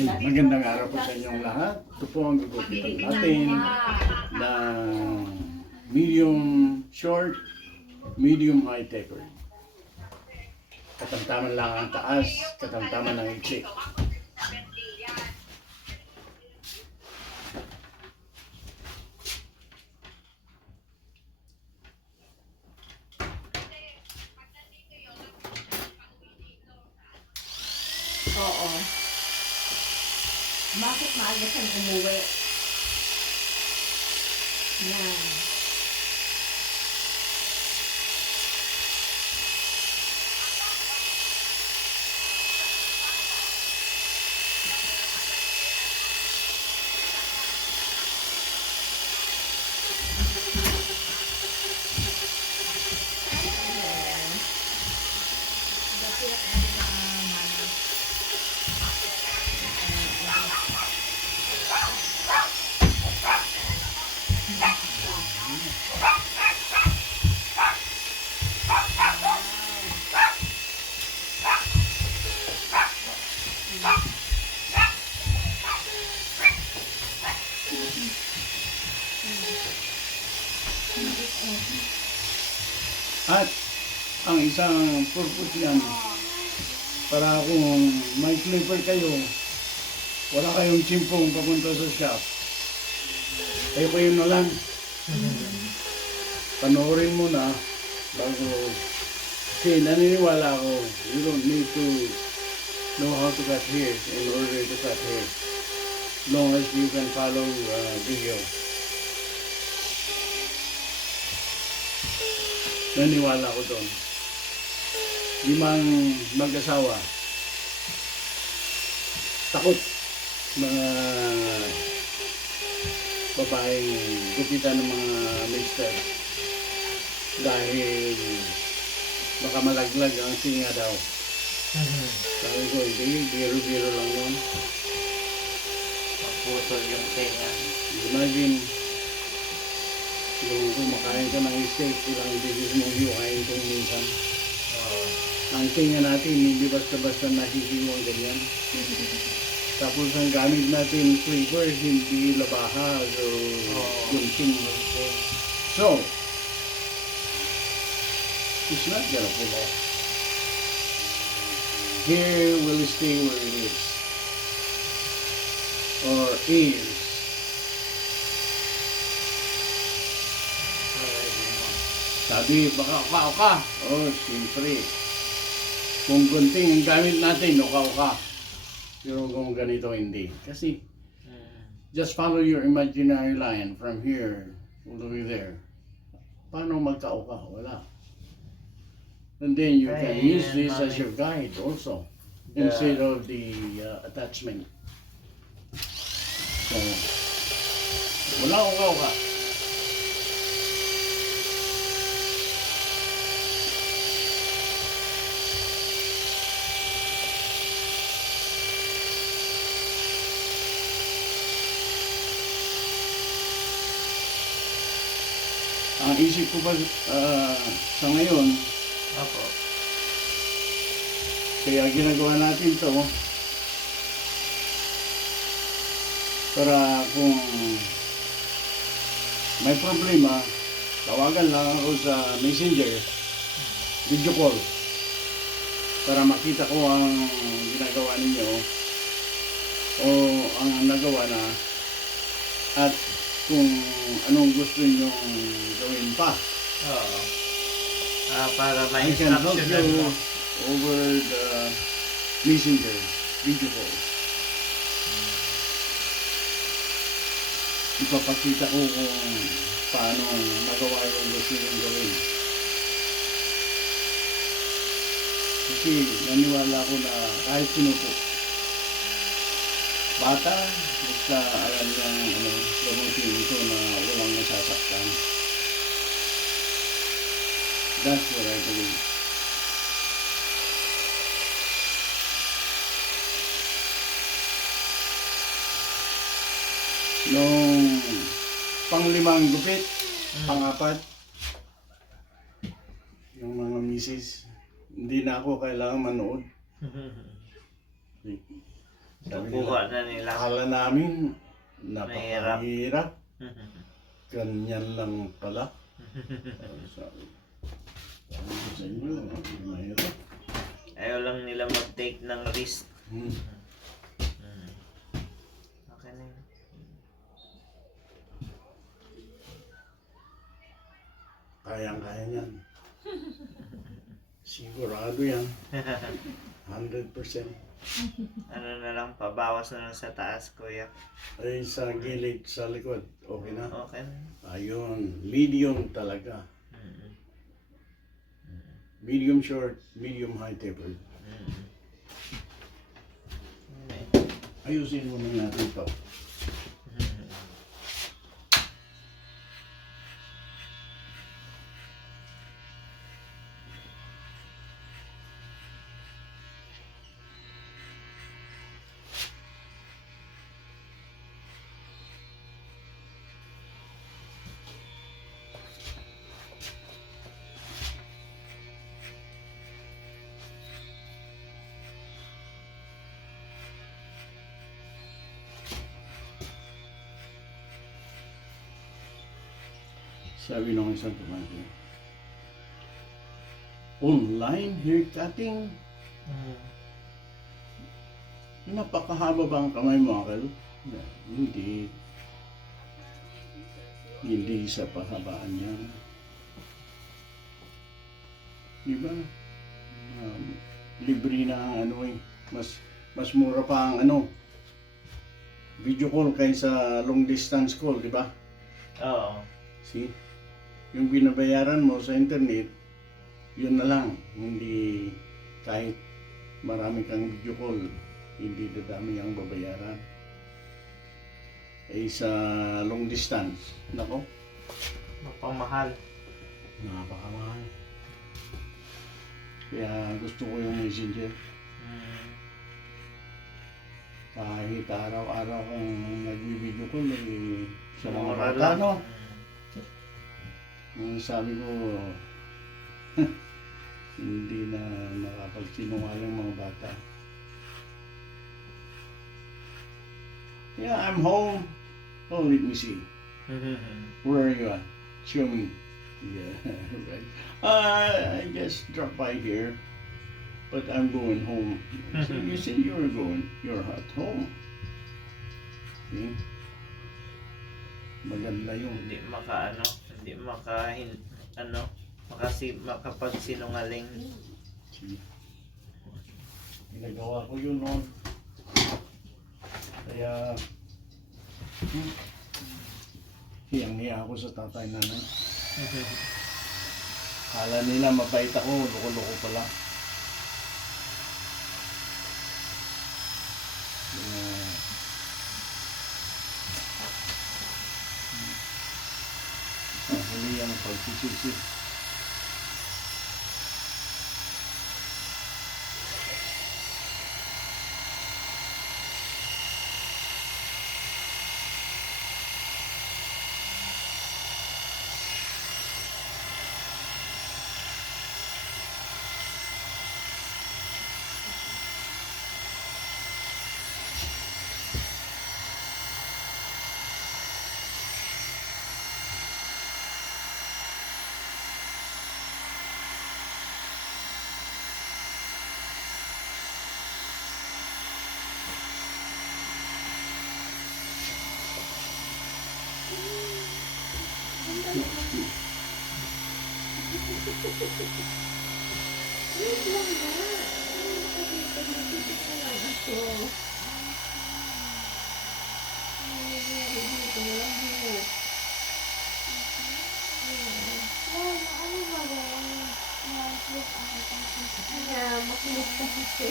Magandang araw po sa inyong lahat. Ito po ang gugupitan natin na medium short, medium high taper. Katamtaman lang ang taas, katamtaman ang iksi. Oo. Bakit maaga siyang umuwi? Yan. At ang isang purpose niyan, para kung may clipper kayo, wala kayong chimpong papunta sa shop, kayo na lang. Panoorin mo na bago, kasi naniniwala ako, you don't need to know how to cut hair in order to cut hair, as long as you can follow video. Naniwala ko doon. 5 mag-asawa takot mga babaeng gupitan ng mga mister dahil baka malaglag ang tinga daw. Sabi ko, hindi, biro-biro lang yun. Maputol yung tenga. Imagine, yung kumakain ka ng steak, ilang beses mong hiwain kung minsan. Ang tinga natin, hindi basta-basta nahihiwang ganyan. Tapos ang gamit natin, clippers, hindi labaha, so gunting. So, it's not gonna pull off. Hair will stay where it is. Or is. Sabi, baka uka-uka. Oh, siyempre. Kung gunting ang gamit natin, uka-uka. Pero kung ganito, hindi. Kasi, just follow your imaginary line from here all the way there. Paano magka-uka? Wala. And then you can use this as your guide also, instead of the attachment. So, wala uka-uka. Ang isip ko pa sa ngayon, Apo. kaya ginagawa natin to para kung may problema, tawagan lang ako sa messenger, video call, para makita ko ang ginagawa ninyo o ang nagawa na at kung anong gusto niyo gawin pa. Oo. Para I can help ma-instructionan you mo. over the messenger video call. Ipapakita ko kung paano magawa yung gusto yung gawin. Kasi naniwala ko na kahit sino po, bata, basta alam niyang gamutin ito na walang nasasaktan. That's what I believe. Yung pang-5 gupit, pang-4, yung mga misis, hindi na ako kailangan manood. Sabi Kukuha na nila. akala namin napakahirap. Mhm. Ganyan lang pala. Sabi ko sa inyo, mahirap. Ayaw lang nila mag-take ng risk. Hmm. Okay na yun. Kayang-kaya niyan. Sigurado yan. 100%. Ano na lang, pabawas na lang sa taas, kuya. Ay, sa gilid, sa likod, okay na. Okay na. Ayun, medium talaga. Mhm. Medium short, medium high tapered. Mhm. Ayusin muna natin ito. Sabi ng isang pamangkin, online hair cutting? Napakahaba ba ang kamay mo, Uncle? Hindi. Hindi sa pahabaan yan. Di ba? Libre na ang ano eh. Mas mura pa ang ano. Video call kaysa long distance call, di ba? Oo. See? Yung binabayaran mo sa internet, yun na lang. Hindi kahit marami kang video call, hindi dadami ang babayaran. Eh sa long distance, nako, Mapamahal. napakamahal. Kaya gusto ko yung messenger. Kahit araw-araw kong nag-video call, eh, sa mga Mura bata, lang. no? Sabi ko, hindi na nakapagsinungaling mga bata. Yeah, I'm home. Oh, let me see. Where are you at? Show me. Yeah, right. I just dropped by here, but I'm going home. So you said you were going. You're at home. See? Maganda yun. Hindi makapagsinungaling. See? Ginagawa ko yun noon. Kaya, hiyang-hiya ako sa tatay nanay. Kala nila mabait ako, loko-loko pala. Sa huli ang pagsisisi. Wait lang na. Dito lang ako. Dito lang ako. Kaya makulit ka kasi.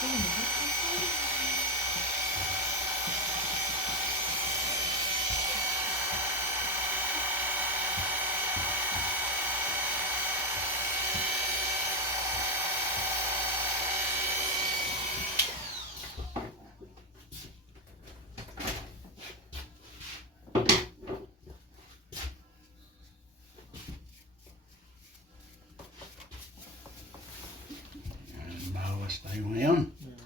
Yan, bawas tayo ngayon. Hmm.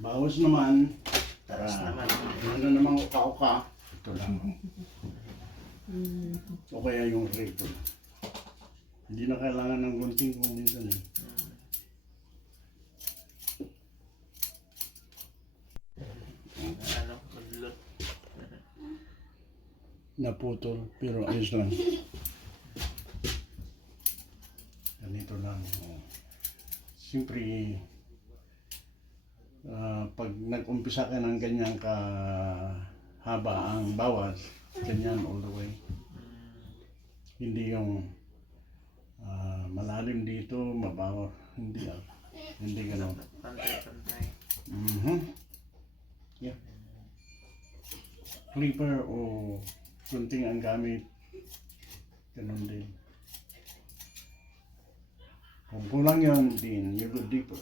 Bawas naman. Taas naman. Ano namang uka-uka. Ito lang. O kaya yung rito. Hindi na kailangan ng gunting kung minsan eh. Ano, udlot. Naputol, pero ayos lang. Ganito lang. Oh. Siyempre, pag nag-umpisa ka ng ganyan haba ang bawas, ganyan all the way. Hindi yung malalim dito, mabawa. Hindi Hindi gano'n. Pantay-pantay. Yeah. Clipper o gunting ang gamit. Ganun din. Kung kulang yun, din you go deeper.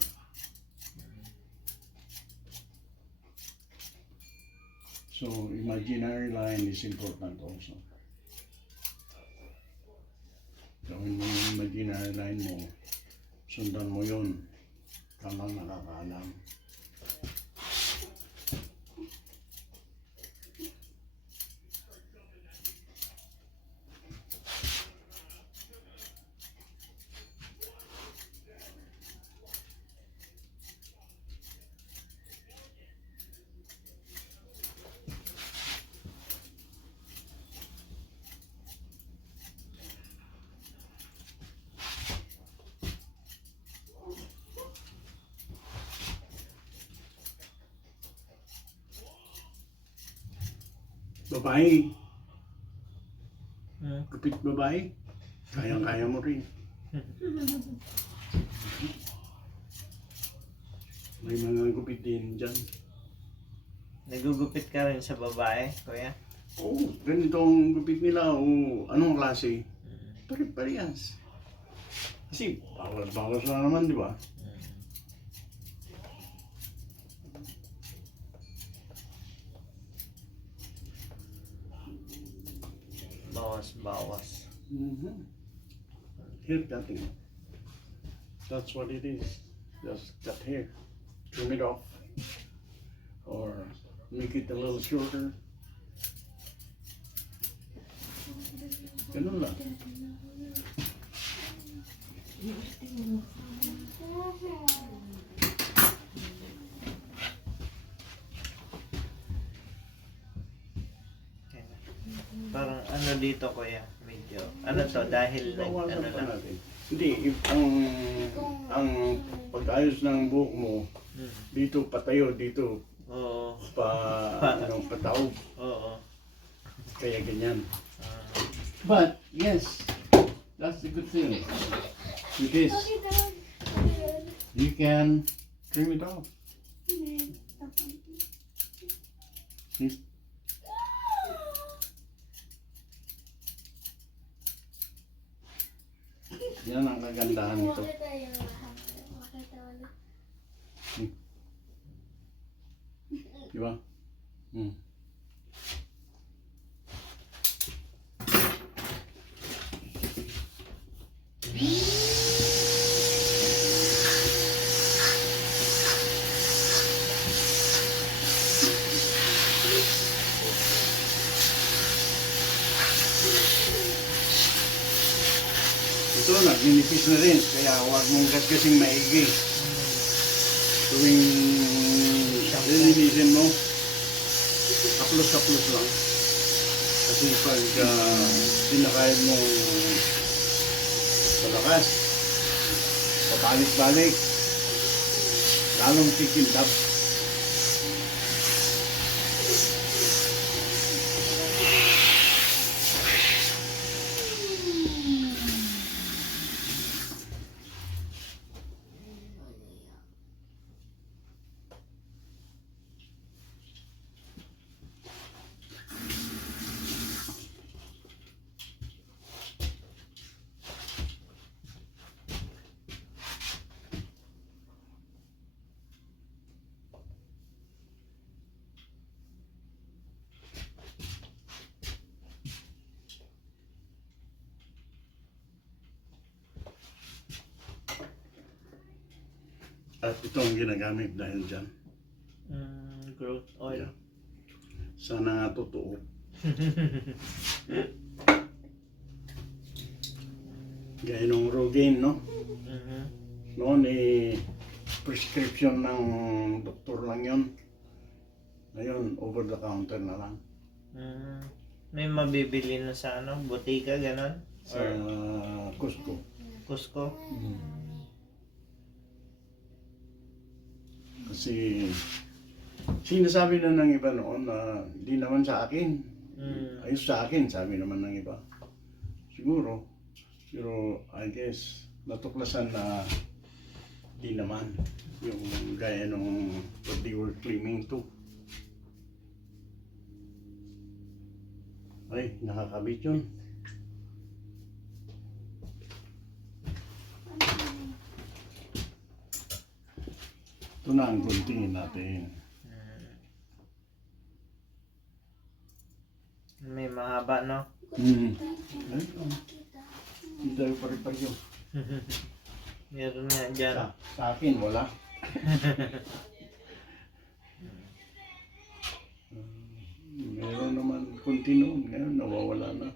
So, imaginary line is important also. Gawin mo yung imaginary line mo, sundan mo yun. Kamang nakakaalam. Babae, gupit babae, kayang-kaya mo rin. May mga gupit din dyan. Nagugupit ka rin sa babae, kuya? Oo, ganitong gupit nila o anong klase. Pare-parehas. Kasi bawas-bawas na naman, di ba? Bawas-bawas. Hair cutting. That's what it is. Just cut hair. Trim it off. Or make it a little shorter. Ganun lang. Okay na. Parang ano dito, kuya? Medyo, ano to, dahil Bawasan ano pa lang. natin. Hindi, ang pag-ayos ng buhok mo, dito patayo, dito Oo. pataob. Oo. Kaya ganyan. Ah. But, yes, that's the good thing. With this, you can trim it off. See? Yan ang kagandahan nito. Di ba? Ito, nagninipis na rin. Kaya huwag mong gasgasing maigi. Tuwing lilinisin mo, haplos-haplos lang. Kasi pag pinakain mo malakas, pabalik-balik, lalong kikindap. At ito ang ginagamit dahil dyan. Growth oil. Yeah. Sana nga totoo. Gaya nung Rogaine, no? Mhm. Noon prescription ng doktor lang yun. Ngayon, over the counter na lang. May mabibili na sa ano, butika, ganon? Sa Costco. Cusco? Kasi sinasabi na ng iba noon na hindi naman sa akin. Ayos sa akin, sabi naman ng iba. Siguro. Pero I guess natuklasan na di naman. Yung gaya nung what they were claiming to. Ay, nakakabit yun. Ito na ang guntingin natin. May mahaba, no? Ay, hindi tayo pare-pareho. Meron nga dyan. Sa akin, wala. Meron naman kunti noon. Ngayon, nawawala na.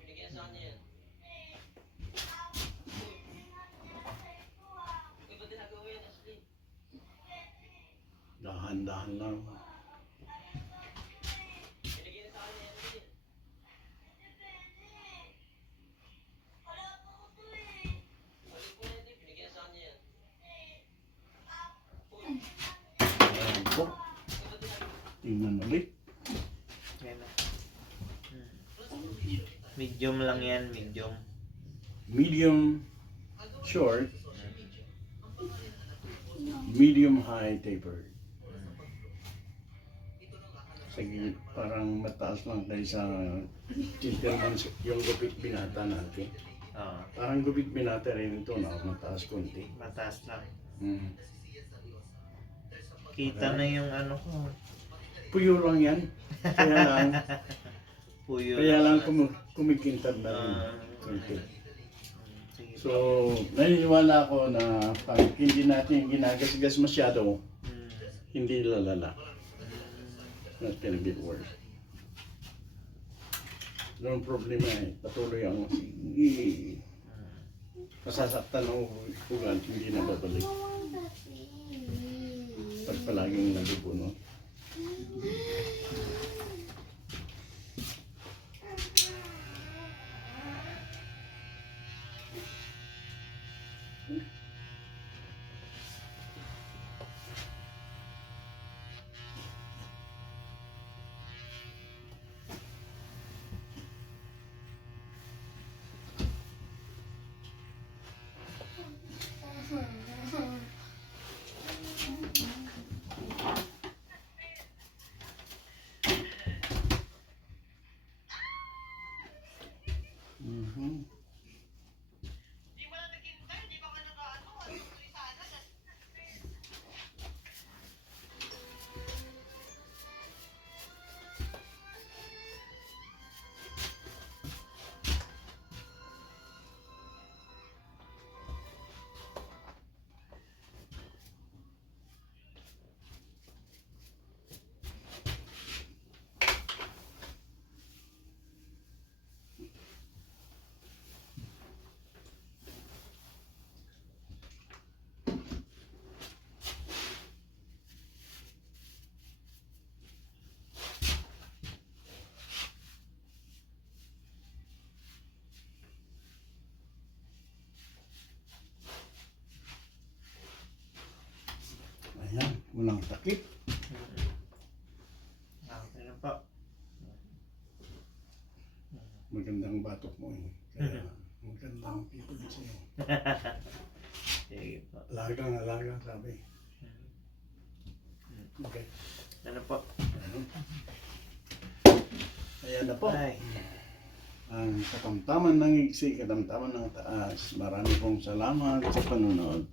Dahan-dahan lang. Ayan po. Tingnan ulit. Yan na. Medium lang yan, medium. Medium short, medium high taper. Sige, parang mataas lang kaysa gentleman yung gupit binata natin. Oo, Parang gupit binata rin ito na mataas konti. mataas lang. Hmm. Kita na yung ano ko. Puyo lang yan. Puyo Kaya lang naman. kumikintad na rin. Ah. Konti. Sige. So, naniniwala ako na pag hindi natin ginagasgas masyado, hindi lalala. Not gonna get worse. Noong problema patuloy ang masasaktan ang ugat, hindi na babalik. Pag palaging nabubuno. Mhm. Ayan, walang takip. Okay na po. Magandang batok mo eh. Kaya magandang people sa'yo. Sige po. Alagang alaga, sabi. Okay. Ano po? Ayan na po. Ay. Ang katamtaman ng igsi, katamtaman ng taas. Marami pong salamat sa panonood.